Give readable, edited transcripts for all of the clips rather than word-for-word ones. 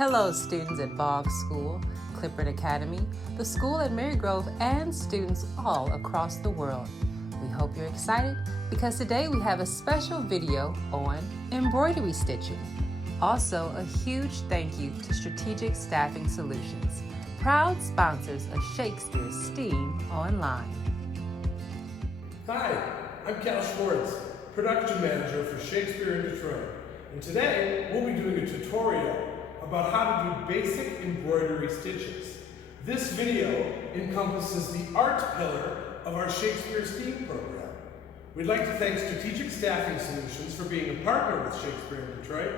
Hello students at Bog School, Clifford Academy, the school at Marygrove, and students all across the world. We hope you're excited because today we have a special video on embroidery stitching. Also, a huge thank you to Strategic Staffing Solutions, proud sponsors of Shakespeare STEAM Online. Hi, I'm Cal Schwartz, Production Manager for Shakespeare in Detroit. And today, we'll be doing a tutorial about how to do basic embroidery stitches. This video encompasses the art pillar of our Shakespeare STEAM program. We'd like to thank Strategic Staffing Solutions for being a partner with Shakespeare in Detroit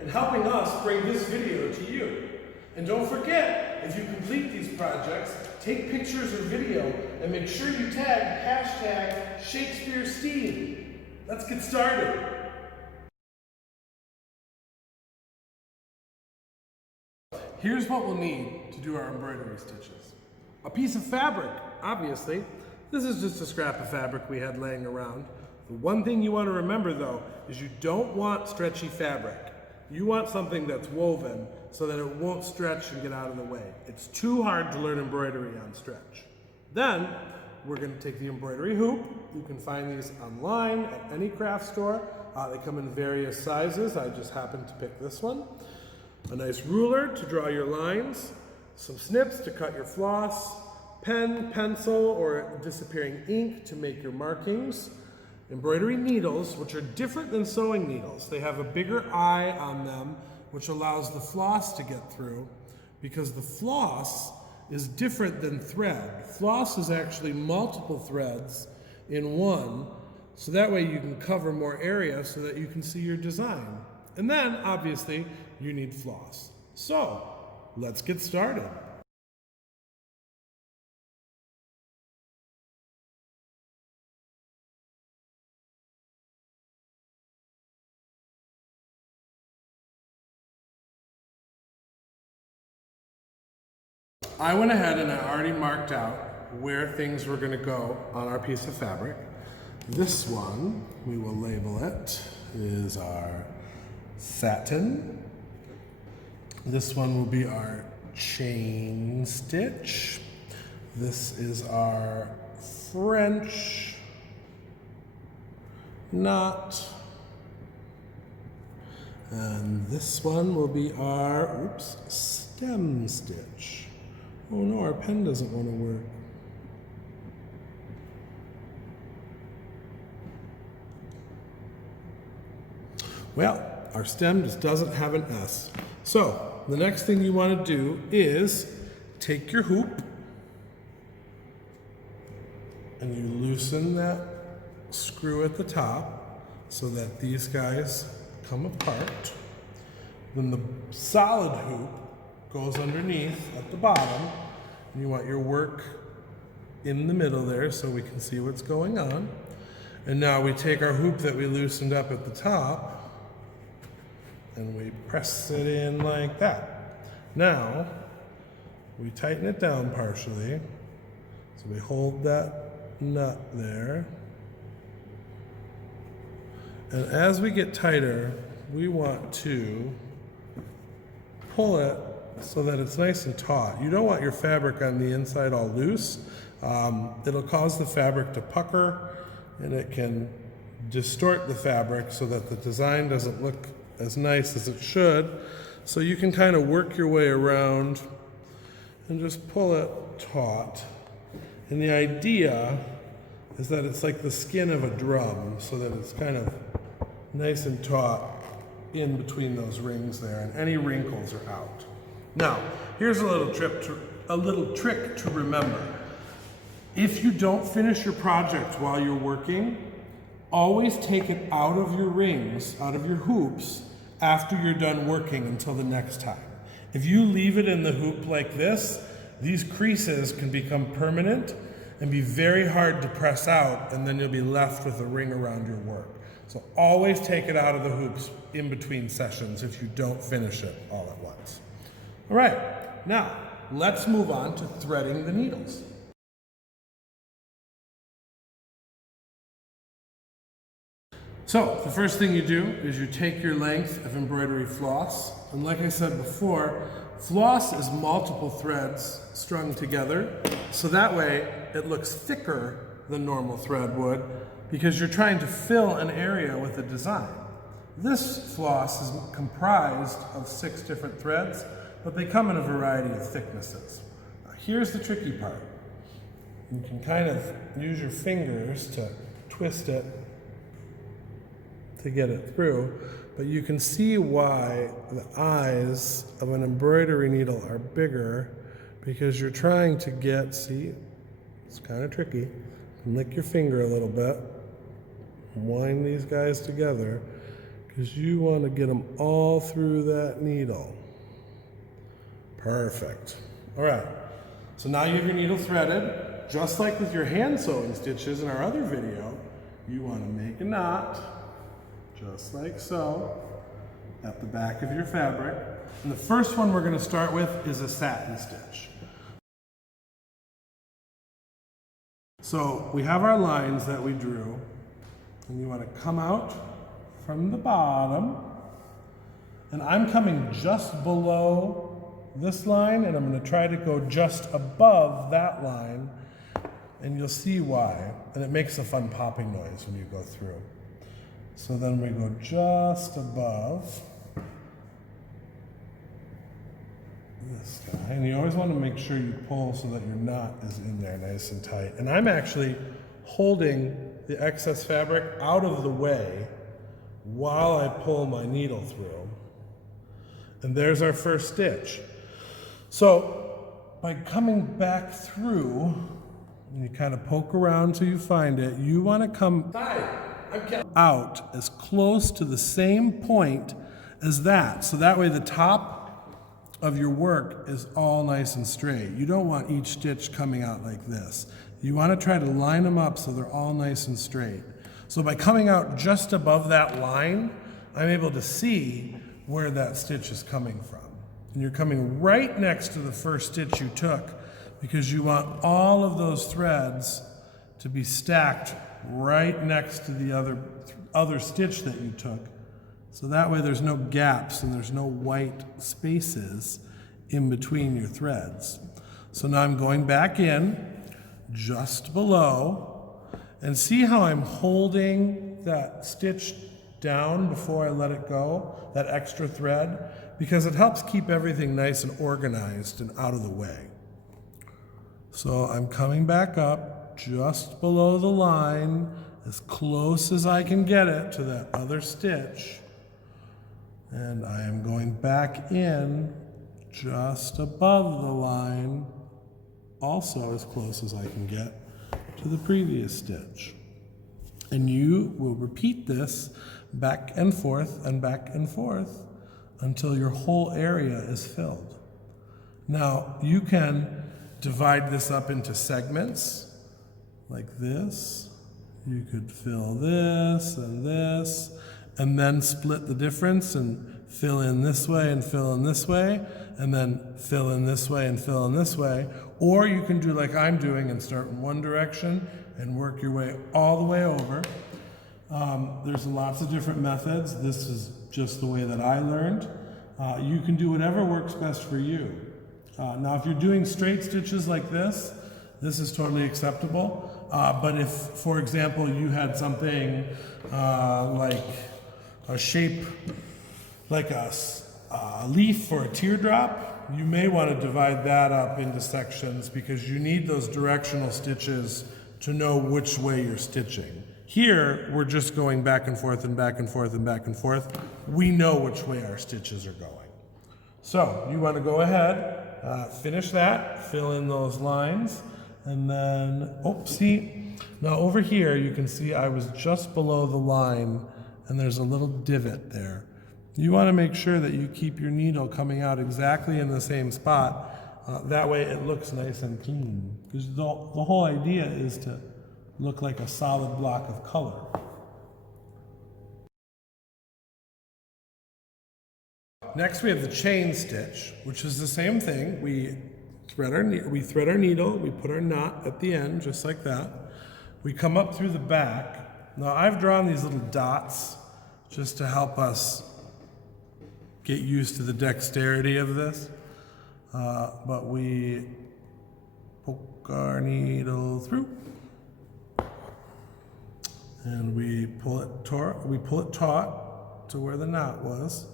and helping us bring this video to you. And don't forget, if you complete these projects, take pictures or video and make sure you tag #ShakespeareSTEAM. Let's get started. Here's what we'll need to do our embroidery stitches. A piece of fabric, obviously. This is just a scrap of fabric we had laying around. The one thing you want to remember though, is you don't want stretchy fabric. You want something that's woven so that it won't stretch and get out of the way. It's too hard to learn embroidery on stretch. Then, we're going to take the embroidery hoop. You can find these online at any craft store. They come in various sizes. I just happened to pick this one. A nice ruler to draw your lines, some snips to cut your floss, pen, pencil, or disappearing ink to make your markings, embroidery needles, which are different than sewing needles. They have a bigger eye on them, which allows the floss to get through, because the floss is different than thread. Floss is actually multiple threads in one, so that way you can cover more area so that you can see your design. And then, obviously, you need floss. So, let's get started. I went ahead and I already marked out where things were going to go on our piece of fabric. This one, we will label it, is our satin. This one will be our chain stitch. This is our French knot. And this one will be our, stem stitch. Oh no, our pen doesn't want to work. Well, our stem just doesn't have an S. So, the next thing you want to do is take your hoop and you loosen that screw at the top so that these guys come apart. Then the solid hoop goes underneath at the bottom, and you want your work in the middle there so we can see what's going on. And now we take our hoop that we loosened up at the top and we press it in like that. Now, we tighten it down partially. So we hold that nut there. And as we get tighter, we want to pull it so that it's nice and taut. You don't want your fabric on the inside all loose. It'll cause the fabric to pucker, and it can distort the fabric so that the design doesn't look as nice as it should. So you can kind of work your way around and just pull it taut. And the idea is that it's like the skin of a drum, so that it's kind of nice and taut in between those rings there, and any wrinkles are out. Now, here's a little trick to remember. If you don't finish your project while you're working, always take it out of your rings, out of your hoops, after you're done working until the next time. If you leave it in the hoop like this, these creases can become permanent and be very hard to press out, and then you'll be left with a ring around your work. So always take it out of the hoops in between sessions if you don't finish it all at once. All right, now let's move on to threading the needles. So the first thing you do is you take your length of embroidery floss, and like I said before, floss is multiple threads strung together, so that way it looks thicker than normal thread would, because you're trying to fill an area with a design. This floss is comprised of 6 different threads, but they come in a variety of thicknesses. Now, here's the tricky part. You can kind of use your fingers to twist it to get it through, but you can see why the eyes of an embroidery needle are bigger, because you're trying to get, see, it's kind of tricky. Lick your finger a little bit, wind these guys together, because you want to get them all through that needle. Perfect. All right, so now you have your needle threaded. Just like with your hand sewing stitches in our other video, you want to make a knot, just like so, at the back of your fabric. And the first one we're going to start with is a satin stitch. So we have our lines that we drew, and you want to come out from the bottom, and I'm coming just below this line, and I'm going to try to go just above that line, and you'll see why, and it makes a fun popping noise when you go through. So then we go just above this guy, and you always want to make sure you pull so that your knot is in there nice and tight. And I'm actually holding the excess fabric out of the way while I pull my needle through. And there's our first stitch. So by coming back through, and you kind of poke around till you find it, you want to come out as close to the same point as that. So that way the top of your work is all nice and straight. You don't want each stitch coming out like this. You want to try to line them up so they're all nice and straight. So by coming out just above that line, I'm able to see where that stitch is coming from. And you're coming right next to the first stitch you took, because you want all of those threads to be stacked right next to the other stitch that you took. So that way there's no gaps and there's no white spaces in between your threads. So now I'm going back in just below, and see how I'm holding that stitch down before I let it go, that extra thread, because it helps keep everything nice and organized and out of the way. So I'm coming back up just below the line, as close as I can get it to that other stitch. And I am going back in just above the line, also as close as I can get to the previous stitch. And you will repeat this back and forth until your whole area is filled. Now, you can divide this up into segments like this. You could fill this, and then split the difference and fill in this way and fill in this way, and then fill in this way and fill in this way. Or you can do like I'm doing and start in one direction and work your way all the way over. There's lots of different methods. This is just the way that I learned. You can do whatever works best for you. Now, if you're doing straight stitches like this is totally acceptable. But if, for example, you had something like a shape, like a leaf for a teardrop, you may want to divide that up into sections, because you need those directional stitches to know which way you're stitching. Here, we're just going back and forth and back and forth and back and forth. We know which way our stitches are going. So you want to go ahead, finish that, fill in those lines, and then, now over here you can see I was just below the line, and there's a little divot there. You want to make sure that you keep your needle coming out exactly in the same spot. That way it looks nice and clean, because the whole idea is to look like a solid block of color. Next we have the chain stitch, which is the same thing. We thread our needle, we put our knot at the end, just like that. We come up through the back, Now I've drawn these little dots just to help us get used to the dexterity of this. But we poke our needle through, and we pull it taut to where the knot was.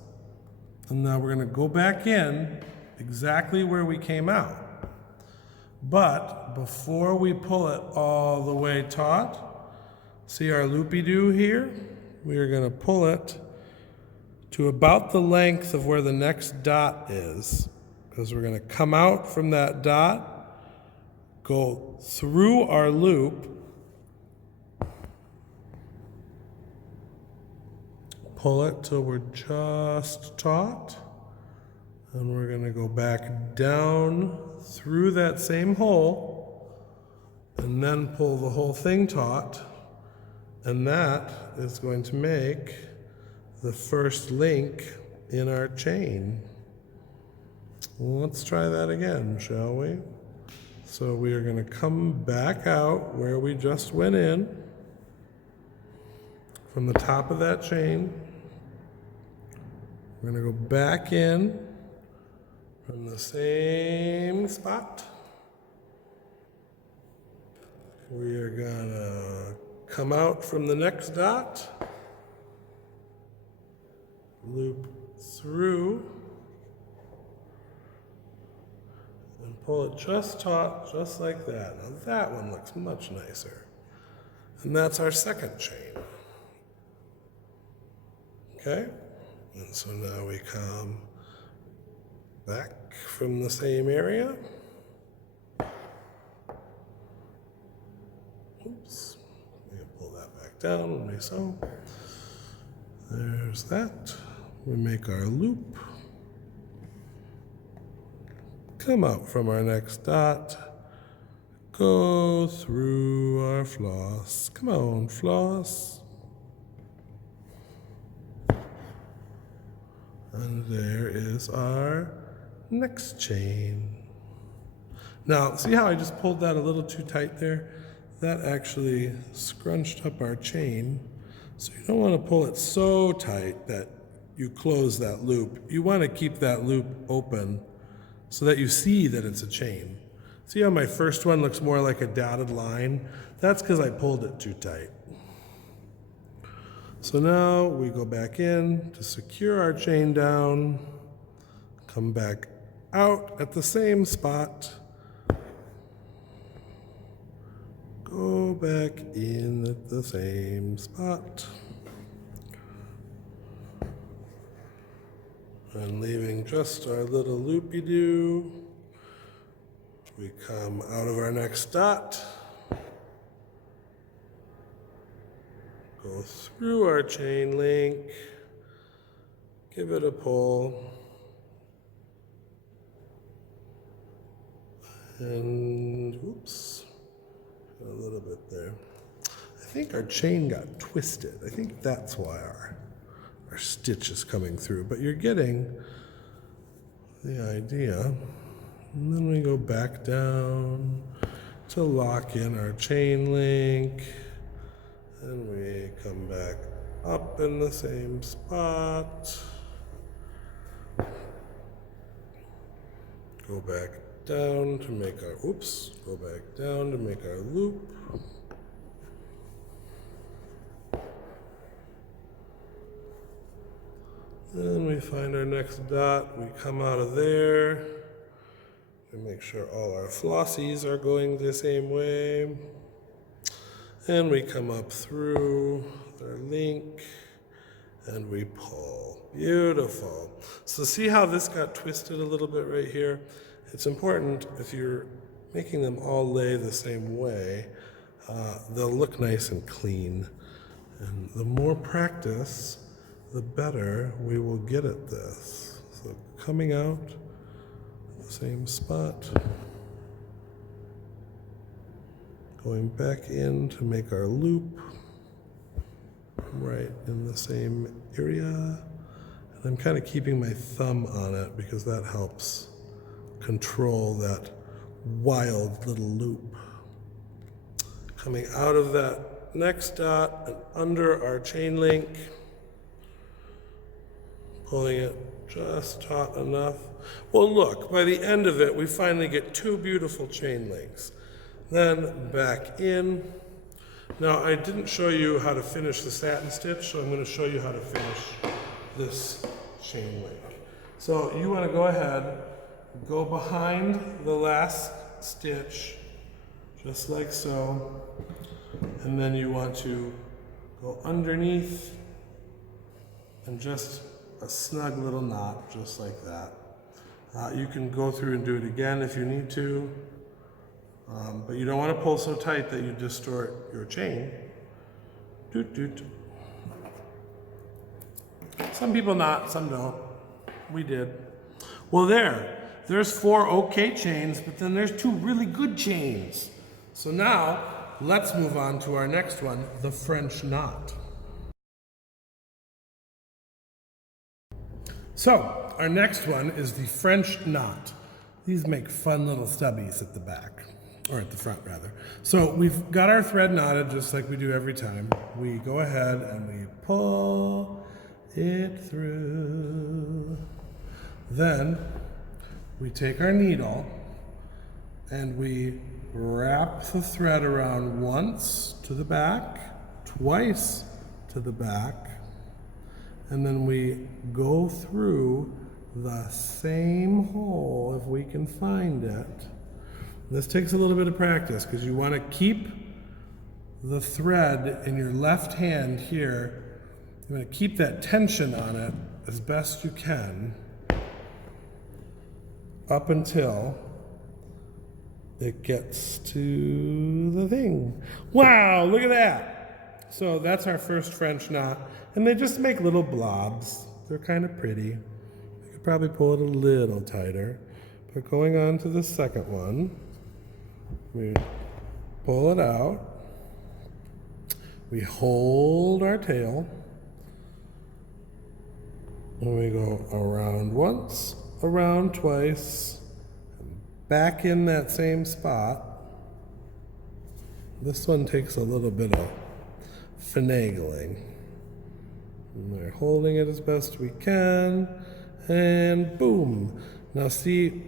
And now we're going to go back in exactly where we came out. But before we pull it all the way taut, see our loopy-doo here? We are going to pull it to about the length of where the next dot is, because we're going to come out from that dot, go through our loop, pull it till we're just taut, and we're going to go back down through that same hole, and then pull the whole thing taut, and that is going to make the first link in our chain. Let's try that again, shall we? So we are going to come back out where we just went in from the top of that chain. We're going to go back in from the same spot. We are going to come out from the next dot, loop through, and pull it just taut, just like that. Now that one looks much nicer. And that's our second chain. Okay? And so now we come back from the same area. Oops. We can pull that back down, like so. There's that. We make our loop. Come out from our next dot. Go through our floss. Come on, floss. And there is our next chain. Now, see how I just pulled that a little too tight there? That actually scrunched up our chain. So you don't want to pull it so tight that you close that loop. You want to keep that loop open so that you see that it's a chain. See how my first one looks more like a dotted line? That's because I pulled it too tight. So now we go back in to secure our chain down, come back out at the same spot, go back in at the same spot, and leaving just our little loopy-doo, we come out of our next dot, go through our chain link, give it a pull, and oops, a little bit there. I think our chain got twisted. I think that's why our stitch is coming through, but you're getting the idea. And then we go back down to lock in our chain link. And we come back up in the same spot. Go back down to make our, go back down to make our loop. Then we find our next dot, we come out of there. We make sure all our flossies are going the same way. And we come up through our link and we pull. Beautiful. So see how this got twisted a little bit right here? It's important if you're making them all lay the same way, they'll look nice and clean. And the more practice, the better we will get at this. So coming out, the same spot. Going back in to make our loop right in the same area. And I'm kind of keeping my thumb on it because that helps control that wild little loop. Coming out of that next dot and under our chain link, pulling it just taut enough. Well, look, by the end of it, we finally get 2 beautiful chain links. Then back in. Now, I didn't show you how to finish the satin stitch, so I'm going to show you how to finish this chain link. So you want to go ahead, go behind the last stitch, just like so, and then you want to go underneath and just a snug little knot, just like that. You can go through and do it again if you need to, but you don't want to pull so tight that you distort your chain. Doot, doot. Some people not, some don't. We did. Well, there's 4 okay chains, but then there's 2 really good chains. So now, let's move on to our next one, the French knot. So, our next one is the French knot. These make fun little stubbies at the back, or at the front rather. So we've got our thread knotted just like we do every time. We go ahead and we pull it through. Then we take our needle and we wrap the thread around once to the back, twice to the back, and then we go through the same hole if we can find it. This takes a little bit of practice because you want to keep the thread in your left hand here. You want to keep that tension on it as best you can up until it gets to the thing. Wow, look at that. So that's our first French knot. And they just make little blobs. They're kind of pretty. You could probably pull it a little tighter. But going on to the second one, we pull it out. We hold our tail. And we go around once, around twice, back in that same spot. This one takes a little bit of finagling. And we're holding it as best we can, and boom. Now see,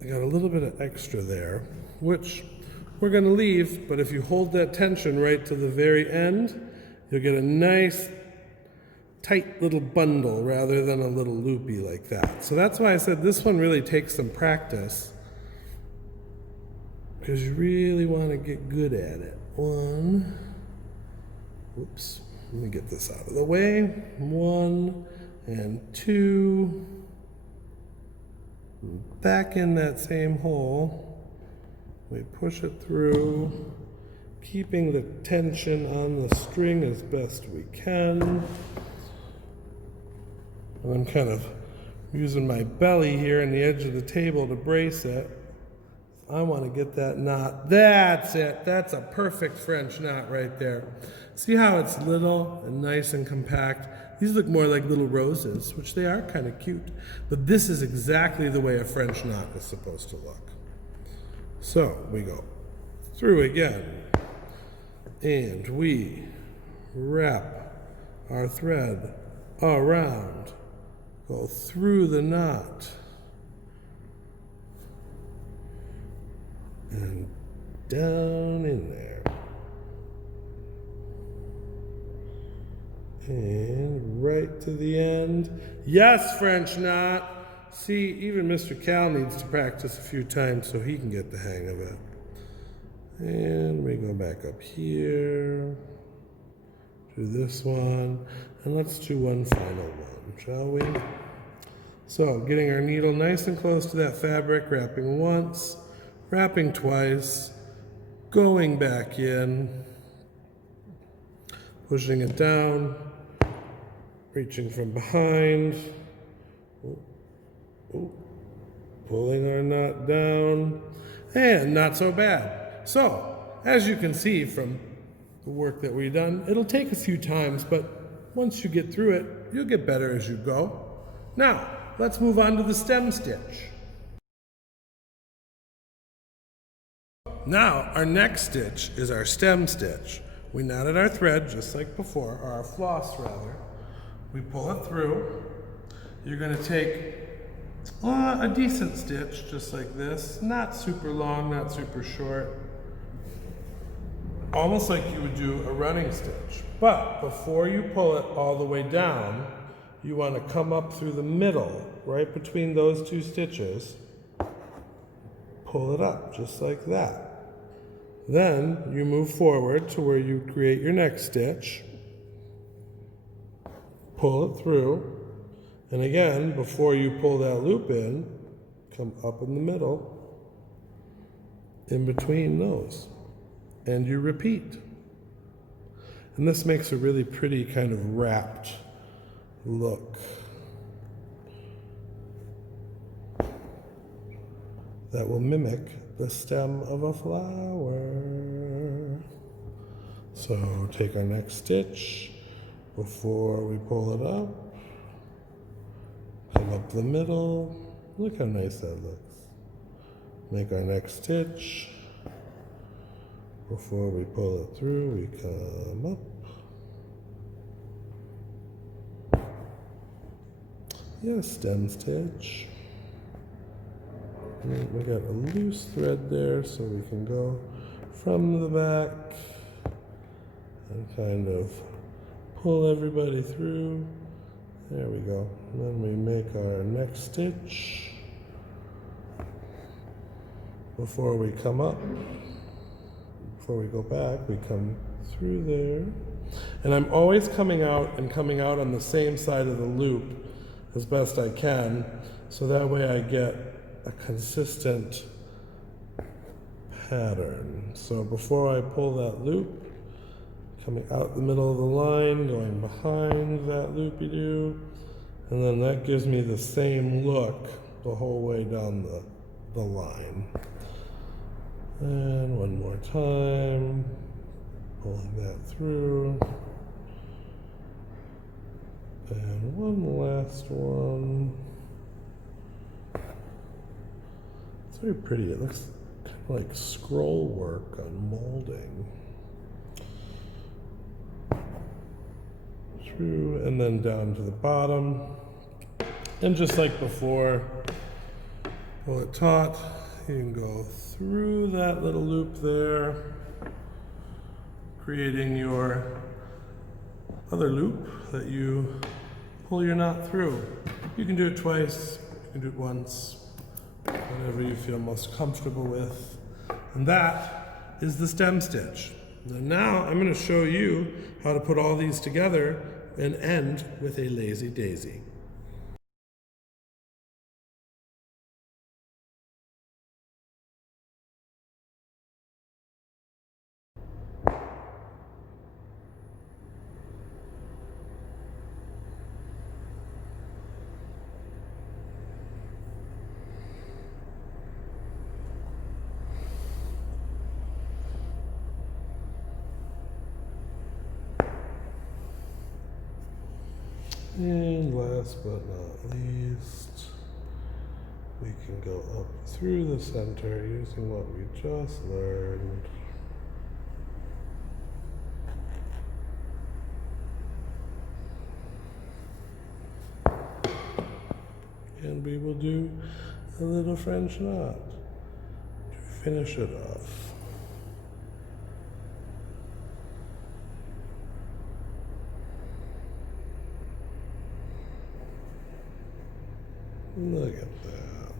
I got a little bit of extra there, which we're going to leave, but if you hold that tension right to the very end, you'll get a nice tight little bundle rather than a little loopy like that. So that's why I said this one really takes some practice, because you really want to get good at it. One, whoops, let me get this out of the way. 1 and 2. Back in that same hole. We push it through, keeping the tension on the string as best we can. And I'm kind of using my belly here on the edge of the table to brace it. I want to get that knot. That's it. That's a perfect French knot right there. See how it's little and nice and compact? These look more like little roses, which they are kind of cute. But this is exactly the way a French knot is supposed to look. So we go through again, and we wrap our thread around, go through the knot, and down in there. And right to the end. Yes, French knot. See, even Mr. Cal needs to practice a few times so he can get the hang of it. And we go back up here. Do this one. And let's do one final one, shall we? So, getting our needle nice and close to that fabric, wrapping once, wrapping twice, going back in, pushing it down, reaching from behind, pulling our knot down, and not so bad. So, as you can see from the work that we've done, it'll take a few times, but once you get through it, you'll get better as you go. Now, let's move on to the stem stitch. Now, our next stitch is our stem stitch, We knotted our thread just like before, or our floss rather. We pull it through. You're going to take a decent stitch, just like this. Not super long, not super short. Almost like you would do a running stitch. But before you pull it all the way down, you want to come up through the middle, right between those two stitches. Pull it up, just like that. Then you move forward to where you create your next stitch. Pull it through. And again, before you pull that loop in, come up in the middle, in between those. And you repeat. And this makes a really pretty kind of wrapped look. That will mimic the stem of a flower. So take our next stitch before we pull it up. Come up the middle. Look how nice that looks. Make our next stitch. Before we pull it through, we come up. Yeah, stem stitch. And we got a loose thread there, so we can go from the back and kind of pull everybody through. There we go. And then we make our next stitch before we come up. Before we go back, we come through there. And I'm always coming out on the same side of the loop as best I can, so that way I get a consistent pattern. So before I pull that loop, coming out the middle of the line, going behind that loopy-doo, and then that gives me the same look the whole way down the line. And one more time, pulling that through. And one last one. It's very pretty. It looks kind of like scroll work on molding. Through and then down to the bottom. And just like before, pull it taut. You can go through that little loop there, creating your other loop that you pull your knot through. You can do it twice, you can do it once, whatever you feel most comfortable with. And that is the stem stitch. And now I'm going to show you how to put all these together and end with a lazy daisy. And last but not least, we can go up through the center using what we just learned. And we will do a little French knot to finish it off. Look at that.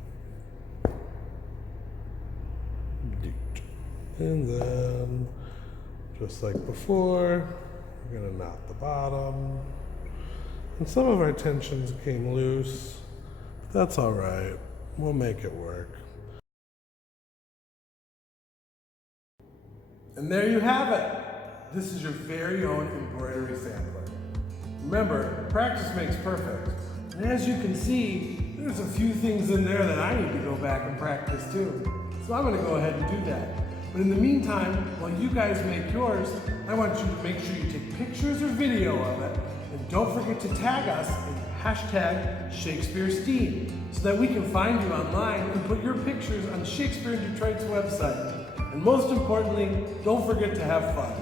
And then, just like before, we're going to knot the bottom. And some of our tensions came loose. That's all right. We'll make it work. And there you have it. This is your very own embroidery sampler. Remember, practice makes perfect. And as you can see, there's a few things in there that I need to go back and practice too. So I'm going to go ahead and do that. But in the meantime, while you guys make yours, I want you to make sure you take pictures or video of it. And don't forget to tag us in hashtag Shakespeare STEAM so that we can find you online and put your pictures on Shakespeare Detroit's website. And most importantly, don't forget to have fun.